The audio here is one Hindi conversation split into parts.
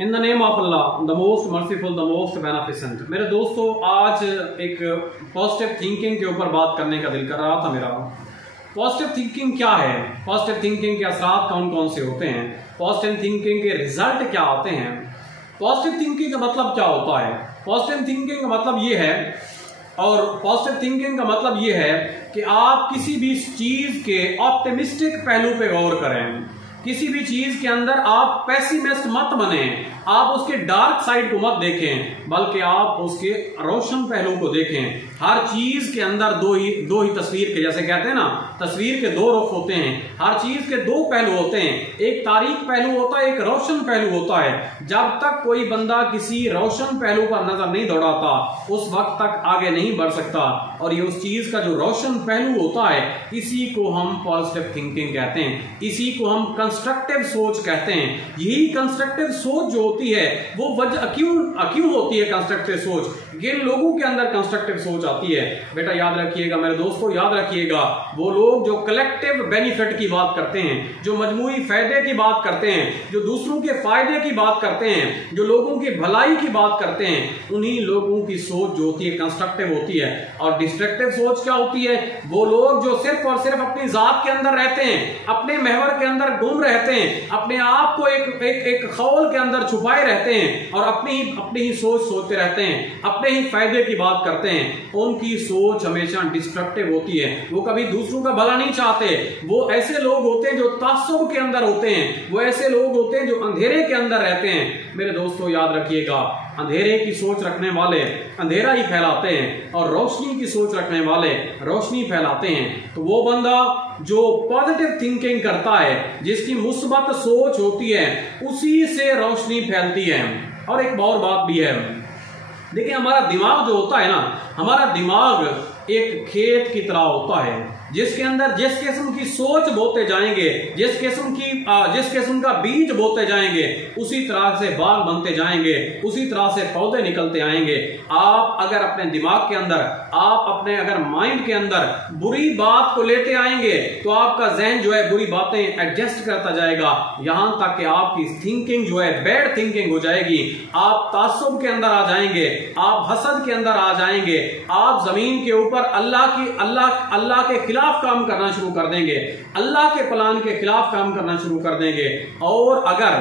In the name of Allah the most merciful the most beneficent. मेरे दोस्तों, आज एक पॉजिटिव थिंकिंग के ऊपर बात करने का दिल कर रहा था मेरा। पॉजिटिव थिंकिंग क्या है, पॉजिटिव थिंकिंग के असरात कौन कौन से होते हैं, पॉजिटिव थिंकिंग के रिजल्ट क्या आते हैं, पॉजिटिव थिंकिंग का मतलब क्या होता है। पॉजिटिव थिंकिंग का मतलब ये है, और पॉजिटिव थिंकिंग का मतलब ये है कि आप किसी भी चीज के ऑप्टिमिस्टिक पहलू पे गौर करें। किसी भी चीज के अंदर आप पेसिमिस्ट मत बने, आप उसके डार्क साइड को मत देखें, बल्कि आप उसके रोशन पहलू को देखें। हर चीज के अंदर दो ही तस्वीर के, जैसे कहते हैं ना, तस्वीर के दो रुख होते हैं। हर चीज के दो पहलू होते हैं, एक तारीक पहलू होता है, एक रोशन पहलू होता है। जब तक कोई बंदा किसी रोशन पहलू पर नजर नहीं दौड़ाता, उस वक्त तक आगे नहीं बढ़ सकता। और ये उस चीज का जो रोशन पहलू होता है, इसी को हम पॉजिटिव थिंकिंग कहते हैं, इसी को हम कंस्ट्रक्टिव सोच कहते हैं। यही कंस्ट्रक्टिव सोच जो होती है वो वजह क्यों होती है कंस्ट्रक्टिव सोच, किन लोगों के अंदर कंस्ट्रक्टिव सोच आती है। बेटा याद रखिएगा, मेरे दोस्तों याद रखिएगा, वो लोग जो कलेक्टिव बेनिफिट की बात करते हैं, जो मजमूई फायदे की बात करते हैं, जो दूसरों के फायदे की बात करते हैं, जो लोगों की भलाई की बात करते हैं, उन्हीं लोगों की सोच जो होती है कंस्ट्रक्टिव होती है। और डिस्ट्रक्टिव सोच क्या होती है, वो लोग जो सिर्फ और सिर्फ अपनी जात के अंदर रहते हैं, अपने महवर के अंदर गुम रहते हैं, अपने आप को एक खौल के अंदर छुपाए रहते हैं और अपनी ही सोच सोचते रहते हैं, अपने ही फायदे की बात करते हैं। उनकी सोच हमेशा डिस्ट्रक्टिव होती है, वो कभी दूसरों का भला नहीं चाहते। वो ऐसे लोग होते हैं जो तासुब के अंदर होते हैं, वो ऐसे लोग होते हैं जो अंधेरे के अंदर रहते हैं। मेरे दोस्तों याद रखिएगा, अंधेरे की सोच रखने वाले अंधेरा ही फैलाते हैं, और रोशनी की सोच रखने वाले रोशनी फैलाते हैं। तो वो बंदा जो पॉजिटिव थिंकिंग करता है, जिसकी मुस्बत सोच होती है, उसी से रोशनी फैलती है। और एक और बात भी है, देखिए हमारा दिमाग जो होता है ना, हमारा दिमाग एक खेत की तरह होता है, जिसके अंदर जिस किस्म की सोच बोते जाएंगे, जिस किस्म का बीज बोते जाएंगे, उसी तरह से बाग बनते जाएंगे, उसी तरह से पौधे निकलते आएंगे। आप अगर अपने दिमाग के अंदर, आप अपने अगर माइंड के अंदर बुरी बात को लेते आएंगे, तो आपका जहन जो है बुरी बातें एडजस्ट करता जाएगा, यहां तक कि आपकी थिंकिंग जो है बैड थिंकिंग हो जाएगी। आप तासुब के अंदर आ जाएंगे, आप हसद के अंदर आ जाएंगे, आप जमीन के ऊपर अल्लाह के खिलाफ काम करना शुरू कर देंगे, अल्लाह के प्लान के खिलाफ काम करना शुरू कर देंगे। और अगर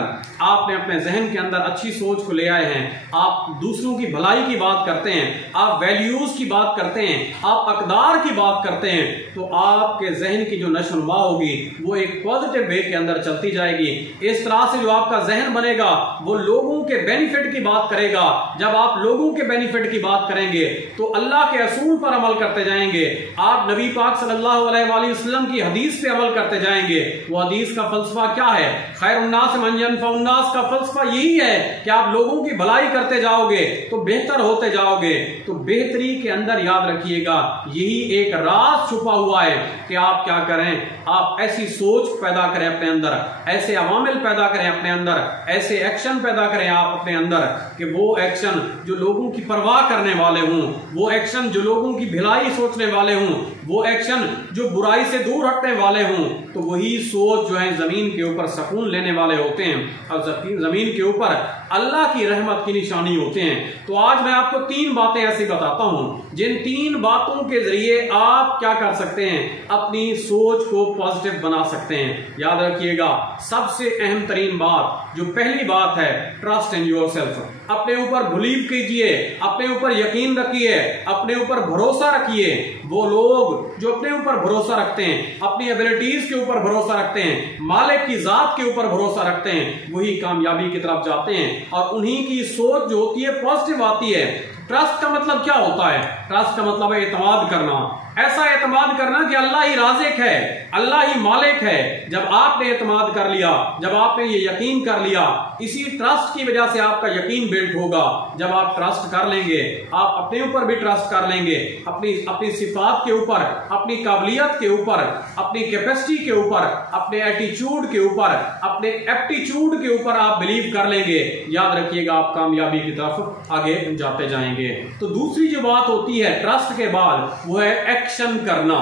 आपने अपने जहन के अंदर अच्छी सोच को ले आए हैं, आप दूसरों की भलाई की बात करते हैं, आप वैल्यूज की बात करते हैं, आप अकदार की बात करते हैं, तो आपके जहन की जो नशोनुमा होगी वो एक पॉजिटिव वे के अंदर चलती जाएगी। इस तरह से जो आपका जहन बनेगा वो लोगों के बेनिफिट की बात करेगा। जब आप लोगों के बेनिफिट की बात करेंगे तो अल्लाह के असूल पर अमल करते जाएंगे, आप नबी पाक सल्लल्लाहु अलैहि वसल्लम की हदीस पे अमल करते जाएंगे। वो हदीस का फलसफा क्या है, खैरुन्नास मन यनफउन्नास का फलसफा यही है कि आप लोगों की भलाई करते जाओगे तो बेहतर होते जाओगे। तो बेहतरी के अंदर याद रखिएगा, यही एक राज छुपा हुआ है कि आप क्या करें, आप ऐसी सोच पैदा करें अपने अंदर, ऐसे अवामिल पैदा करें अपने अंदर, ऐसे एक्शन पैदा करें आप अपने अंदर कि वो एक्शन जो लोगों की परवाह करने वाले हों, वो एक्शन जो लोगों की भलाई सोचने वाले हों, वो एक्शन जो बुराई से दूर हटने वाले हों। तो वही सोच जो है जमीन के ऊपर सुकून लेने वाले होते हैं, और जमीन के ऊपर अल्लाह की रहमत की निशानी होते हैं। तो आज मैं आपको 3 बातें ऐसी बताता हूं, जिन 3 बातों के जरिए आप क्या कर सकते हैं, अपनी सोच को पॉजिटिव बना सकते हैं। याद रखिएगा, सबसे अहम तरीन बात, जो पहली बात है, ट्रस्ट इन योरसेल्फ। अपने ऊपर बिलीव कीजिए, अपने ऊपर यकीन रखिए, अपने ऊपर भरोसा रखिए। वो लोग जो अपने ऊपर भरोसा रखते हैं, अपनी एबिलिटीज के ऊपर भरोसा रखते हैं, मालिक की जात के ऊपर भरोसा रखते हैं, वही कामयाबी की तरफ जाते हैं, और उन्हीं की सोच जो होती है पॉजिटिव आती है। ट्रस्ट का मतलब क्या होता है, ट्रस्ट का मतलब है एतमाद करना, ऐसा एतमाद करना कि अल्लाह ही राज़िक है, अल्लाह ही मालिक है। जब आपने एतमाद कर लिया, जब आपने ये यकीन कर लिया, इसी ट्रस्ट की वजह से आपका यकीन बिल्ड होगा। जब आप ट्रस्ट कर लेंगे, आप अपने ऊपर भी ट्रस्ट कर लेंगे, अपनी सिफात के ऊपर, अपनी काबिलियत के ऊपर, अपनी कैपेसिटी के ऊपर, अपने एटीट्यूड के ऊपर, अपने एप्टीट्यूड के ऊपर आप बिलीव कर लेंगे। याद रखिएगा, आप कामयाबी की तरफ आगे जाते जाएंगे। तो दूसरी जो बात होती है ट्रस्ट के बाद, वो है एक्शन करना।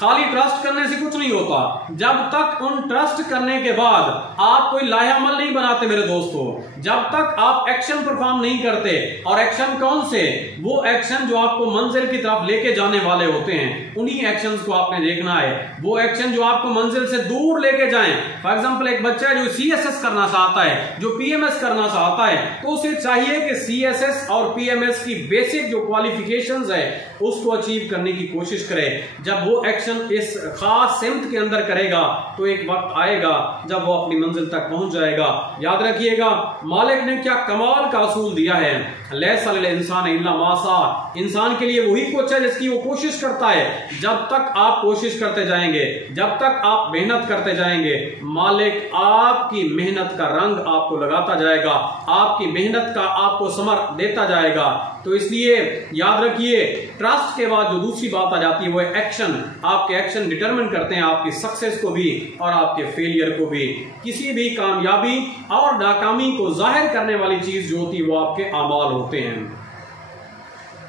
खाली ट्रस्ट करने से कुछ नहीं होता। जब तक उन ट्रस्ट करने के बाद आप कोई लाहेअमल नहीं बनाते मेरे दोस्तों, जब तक आप एक्शन परफॉर्म नहीं करते, और एक्शन कौन से, वो एक्शन जो आपको मंजिल की तरफ लेके जाने वाले होते हैं, उन्हीं एक्शंस को आपने देखना है। वो एक्शन जो आपको मंजिल से दूर लेके जाएं। फॉर एग्जांपल एक बच्चा जो CSS करना चाहता है, जो PMS करना चाहता है, तो उसे चाहिए कि CSS और PMS की बेसिक जो क्वालिफिकेशंस है उसको अचीव करने की कोशिश करे। जब वो एक्शन इस खास सिमत के अंदर करेगा तो एक वक्त आएगा जब वो अपनी मंजिल तक पहुंच जाएगा। याद रखिएगा, मालिक ने क्या कमाल का असूल दिया है, लैसा लिल इंसान इल्ला मा सा। इंसान के लिए वही कुछ है जिसकी वो कोशिश करता है। जब तक आप कोशिश करते जाएंगे, जब तक आप मेहनत करते जाएंगे, मालिक आपकी मेहनत का रंग आपको लगाता जाएगा, आपकी मेहनत का आपको समर देता जाएगा। तो इसलिए याद रखिए, ट्रस्ट के बाद जो दूसरी बात आ जाती है वो है एक्शन। आपके एक्शन डिटरमिन करते हैं आपकी सक्सेस को भी और आपके फेलियर को भी। किसी भी कामयाबी और नाकामी को जाहिर करने वाली चीज जो होती है वो आपके अमाल होते हैं।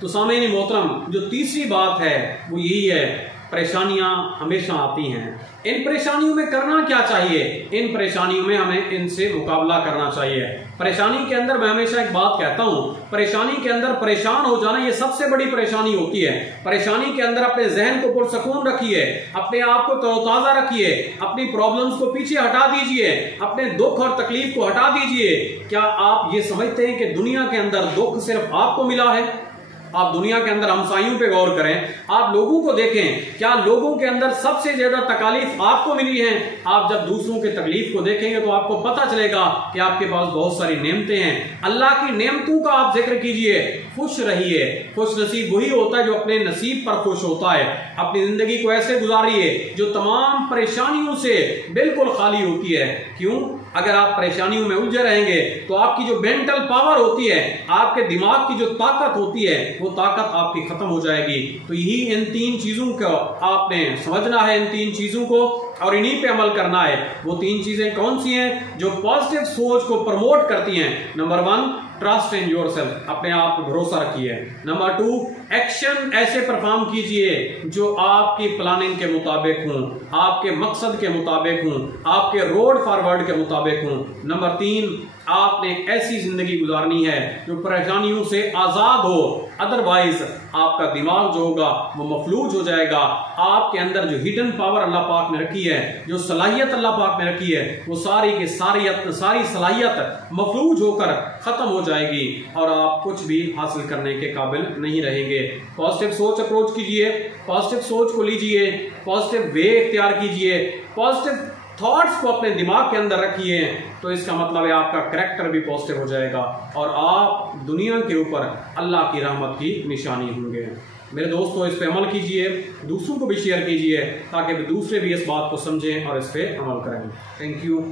तो सामईन मोहतरम, जो तीसरी बात है वो यही है, परेशानियां हमेशा आती हैं। इन परेशानियों में करना क्या चाहिए, इन परेशानियों में हमें इनसे मुकाबला करना चाहिए। परेशानी के अंदर मैं हमेशा एक बात कहता हूं, परेशानी के अंदर परेशान हो जाना ये सबसे बड़ी परेशानी होती है। परेशानी के अंदर अपने जहन को पुरसकून रखिए, अपने आप को तरोताजा रखिए, अपनी प्रॉब्लम्स को पीछे हटा दीजिए, अपने दुख और तकलीफ को हटा दीजिए। क्या आप ये समझते हैं कि दुनिया के अंदर दुख सिर्फ आपको मिला है? आप दुनिया के अंदर हमसायों पे गौर करें, आप लोगों को देखें, क्या लोगों के अंदर सबसे ज्यादा तकलीफ आपको मिली है? आप जब दूसरों के तकलीफ को देखेंगे तो आपको पता चलेगा कि आपके पास बहुत सारी नेमतें हैं। अल्लाह की नेमतों का आप जिक्र कीजिए, खुश रहिए। खुश नसीब वही होता है जो अपने नसीब पर खुश होता है। अपनी जिंदगी को ऐसे गुजारिए जो तमाम परेशानियों से बिल्कुल खाली होती है। क्यों? अगर आप परेशानियों में उलझे रहेंगे तो आपकी जो मेंटल पावर होती है, आपके दिमाग की जो ताकत होती है, वो ताकत आपकी खत्म हो जाएगी। तो यही इन तीन चीजों को आपने समझना है, इन तीन चीजों को, और इन्हीं पे अमल करना है। वो तीन चीजें कौन सी हैं जो पॉजिटिव सोच को प्रमोट करती हैं? नंबर 1, ट्रस्ट इन योरसेल्फ, अपने आप पर भरोसा रखिए। नंबर 2, एक्शन ऐसे परफॉर्म कीजिए जो आपकी प्लानिंग के मुताबिक हों, आपके मकसद के मुताबिक हों, आपके रोड फॉरवर्ड के मुताबिक हों। नंबर 3, आपने एक ऐसी जिंदगी गुजारनी है जो परेशानियों से आजाद हो, अदरवाइज आपका दिमाग जो होगा वो मफलूज हो जाएगा। आपके अंदर जो हिडन पावर अल्लाह पाक ने रखी है, जो सलाहियत अल्लाह पाक ने रखी है, वो सारी की सारी सलाहियत मफलूज होकर खत्म हो जाएगी और आप कुछ भी हासिल करने के काबिल नहीं रहेंगे। पॉजिटिव सोच अप्रोच कीजिए, पॉजिटिव सोच को लीजिए, पॉजिटिव वे इख्तियार कीजिए, पॉजिटिव थॉट्स को अपने दिमाग के अंदर रखिए। तो इसका मतलब है आपका करैक्टर भी पॉजिटिव हो जाएगा और आप दुनिया के ऊपर अल्लाह की रहमत की निशानी होंगे। मेरे दोस्तों, इस पे अमल कीजिए, दूसरों को भी शेयर कीजिए ताकि दूसरे भी इस बात को समझें और इस पे अमल करें। Thank you.